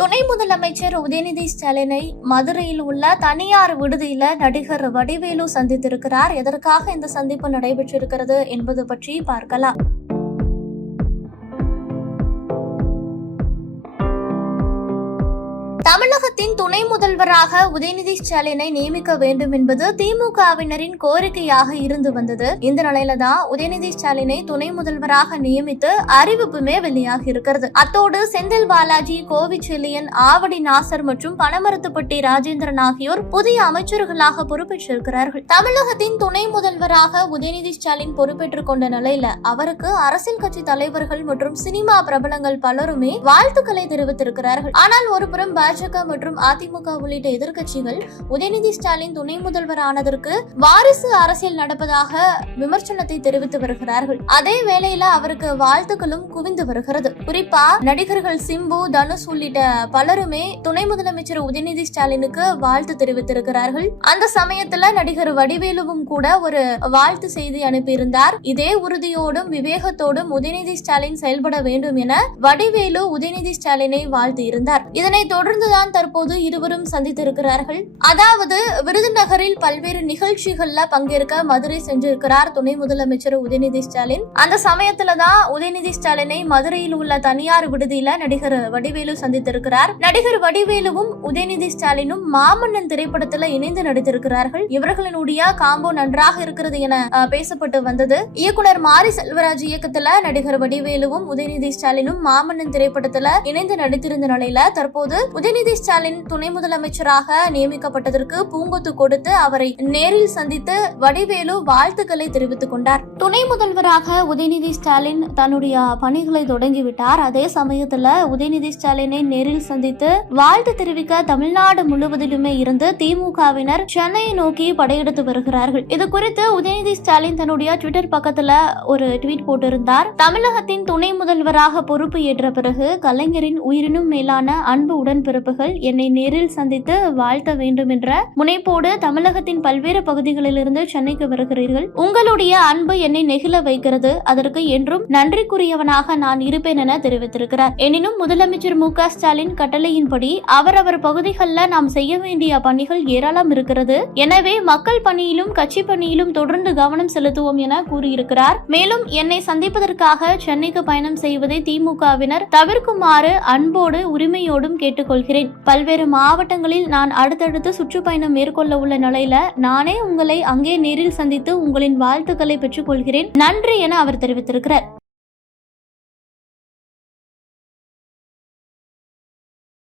துணை முதலமைச்சர் உதயநிதி ஸ்டாலினை மதுரையில் உள்ள தனியார் விடுதியில நடிகர் வடிவேலு சந்தித்திருக்கிறார். எதற்காக இந்த சந்திப்பு நடைபெற்றிருக்கிறது என்பது பற்றி பார்க்கலாம். தமிழகத்தின் துணை முதல்வராக உதயநிதி ஸ்டாலினை நியமிக்க வேண்டும் என்பது திமுகவினரின் கோரிக்கையாக இருந்து வந்தது. இந்த நிலையில தான் உதயநிதி ஸ்டாலினை துணை முதல்வராக நியமித்து அறிவிப்புமே வெளியாகி இருக்கிறது. அத்தோடு செந்தில் பாலாஜி, கோவிச்செழியன், ஆவடி நாசர் மற்றும் பனமரத்துப்பட்டி ராஜேந்திரன் ஆகியோர் புதிய அமைச்சர்களாக பொறுப்பேற்றிருக்கிறார்கள். தமிழகத்தின் துணை முதல்வராக உதயநிதி ஸ்டாலின் பொறுப்பேற்றுக் கொண்ட நிலையில அவருக்கு அரசியல் கட்சி தலைவர்கள் மற்றும் சினிமா பிரபலங்கள் பலருமே வாழ்த்துக்களை தெரிவித்திருக்கிறார்கள். ஆனால் ஒருபுறம் பாஜக மற்றும் அதிமுக உள்ளிட்ட எதிர்க்கட்சிகள் உதயநிதி ஸ்டாலின் துணை முதல்வர் ஆனதற்கு வாரிசு அரசியல் நடப்பதாக விமர்சனத்தை தெரிவித்து வருகிறார்கள். அதே வேளையில அவருக்கு வாழ்த்துக்களும் குவிந்து வருகிறது. குறிப்பா நடிகர்கள் சிம்பு, தனுஷ் உள்ளிட்ட பலருமே துணை முதலமைச்சர் உதயநிதி ஸ்டாலினுக்கு வாழ்த்து தெரிவித்திருக்கிறார்கள். அந்த சமயத்துல நடிகர் வடிவேலுவும் கூட ஒரு வாழ்த்து செய்தி அனுப்பியிருந்தார். இதே உறுதியோடும் விவேகத்தோடும் உதயநிதி ஸ்டாலின் செயல்பட வேண்டும் என வடிவேலு உதயநிதி ஸ்டாலினை வாழ்த்து இருந்தார். இதனை தொடர்ந்து தற்போது இருவரும் சந்தித்திருக்கிறார்கள். அதாவது விருதுநகரில் பல்வேறு நிகழ்ச்சிகள்ல பங்கேற்க மதுரை சென்றிருக்கிறார் துணை முதலமைச்சர் உதயநிதி ஸ்டாலின். அந்த சமயத்துலதான் உதயநிதி ஸ்டாலினை மதுரையில் உள்ள தனியார் விடுதியில நடிகர் வடிவேலு சந்தித்திருக்கிறார். நடிகர் வடிவேலுவும் உதயநிதி ஸ்டாலினும் மாமன்னன் திரைப்படத்துல இணைந்து நடித்திருக்கிறார்கள். இவர்களினுடைய காம்போ நன்றாக இருக்கிறது என பேசப்பட்டு வந்தது. இயக்குனர் மாரி செல்வராஜ் இயக்கத்துல நடிகர் வடிவேலுவும் உதயநிதி ஸ்டாலினும் மாமன்னன் திரைப்படத்துல இணைந்து நடித்திருந்த நிலையில தற்போது உதயநிதி ஸ்டாலின் துணை முதலமைச்சராக நியமிக்கப்பட்டதற்கு பூங்கொத்து கொடுத்து அவரை நேரில் சந்தித்து வடிவேலு வாழ்த்துக்களை தெரிவித்துக் கொண்டார். துணை முதல்வராக உதயநிதி ஸ்டாலின் தன்னுடைய பணிகளை தொடங்கிவிட்டார். அதே சமயத்துல உதயநிதி ஸ்டாலினை நேரில் சந்தித்து வாழ்த்து தெரிவிக்க தமிழ்நாடு முழுவதிலுமே இருந்து திமுகவினர் சென்னையை நோக்கி படையெடுத்து வருகிறார்கள். இது குறித்து உதயநிதி ஸ்டாலின் தன்னுடைய ட்விட்டர் பக்கத்துல ஒரு ட்வீட் போட்டிருந்தார். தமிழகத்தின் துணை முதல்வராக பொறுப்பு ஏற்ற பிறகு கலைஞரின் உயிரினும் மேலான அன்பு உடன்பிறப்புகள் என்னை நேரில் சந்தித்து வாழ்த்த வேண்டும் என்ற முனைப்போடு தமிழகத்தின் பல்வேறு பகுதிகளிலிருந்து சென்னைக்கு வருகிறீர்கள். உங்களுடைய அன்பு என்னை நெகிழ வைக்கிறது. அதற்கு என்றும் நன்றிக்குரியவனாக நான் இருப்பேன் என தெரிவித்திருக்கிறார். எனினும் முதலமைச்சர் மு.க. ஸ்டாலின் கட்டளையின்படி அவரவர் பகுதிகளில் நாம் செய்ய வேண்டிய பணிகள் ஏராளம் இருக்கிறது. எனவே மக்கள் பணியிலும் கட்சி பணியிலும் தொடர்ந்து கவனம் செலுத்துவோம் என கூறியிருக்கிறார். மேலும் என்னை சந்திப்பதற்காக சென்னைக்கு பயணம் செய்வதை திமுகவினர் தவிர்க்குமாறு அன்போடு உரிமையோடும் கேட்டுக்கொள்கிறேன். பல்வேறு மாவட்டங்களில் நான் அடுத்தடுத்து சுற்றுப்பயணம் மேற்கொள்ள உள்ள நிலையில நானே உங்களை அங்கே நேரில் சந்தித்து உங்களின் வாழ்த்துக்களை பெற்றுக் கொள்கிறேன். நன்றி என அவர் தெரிவித்திருக்கிறார்.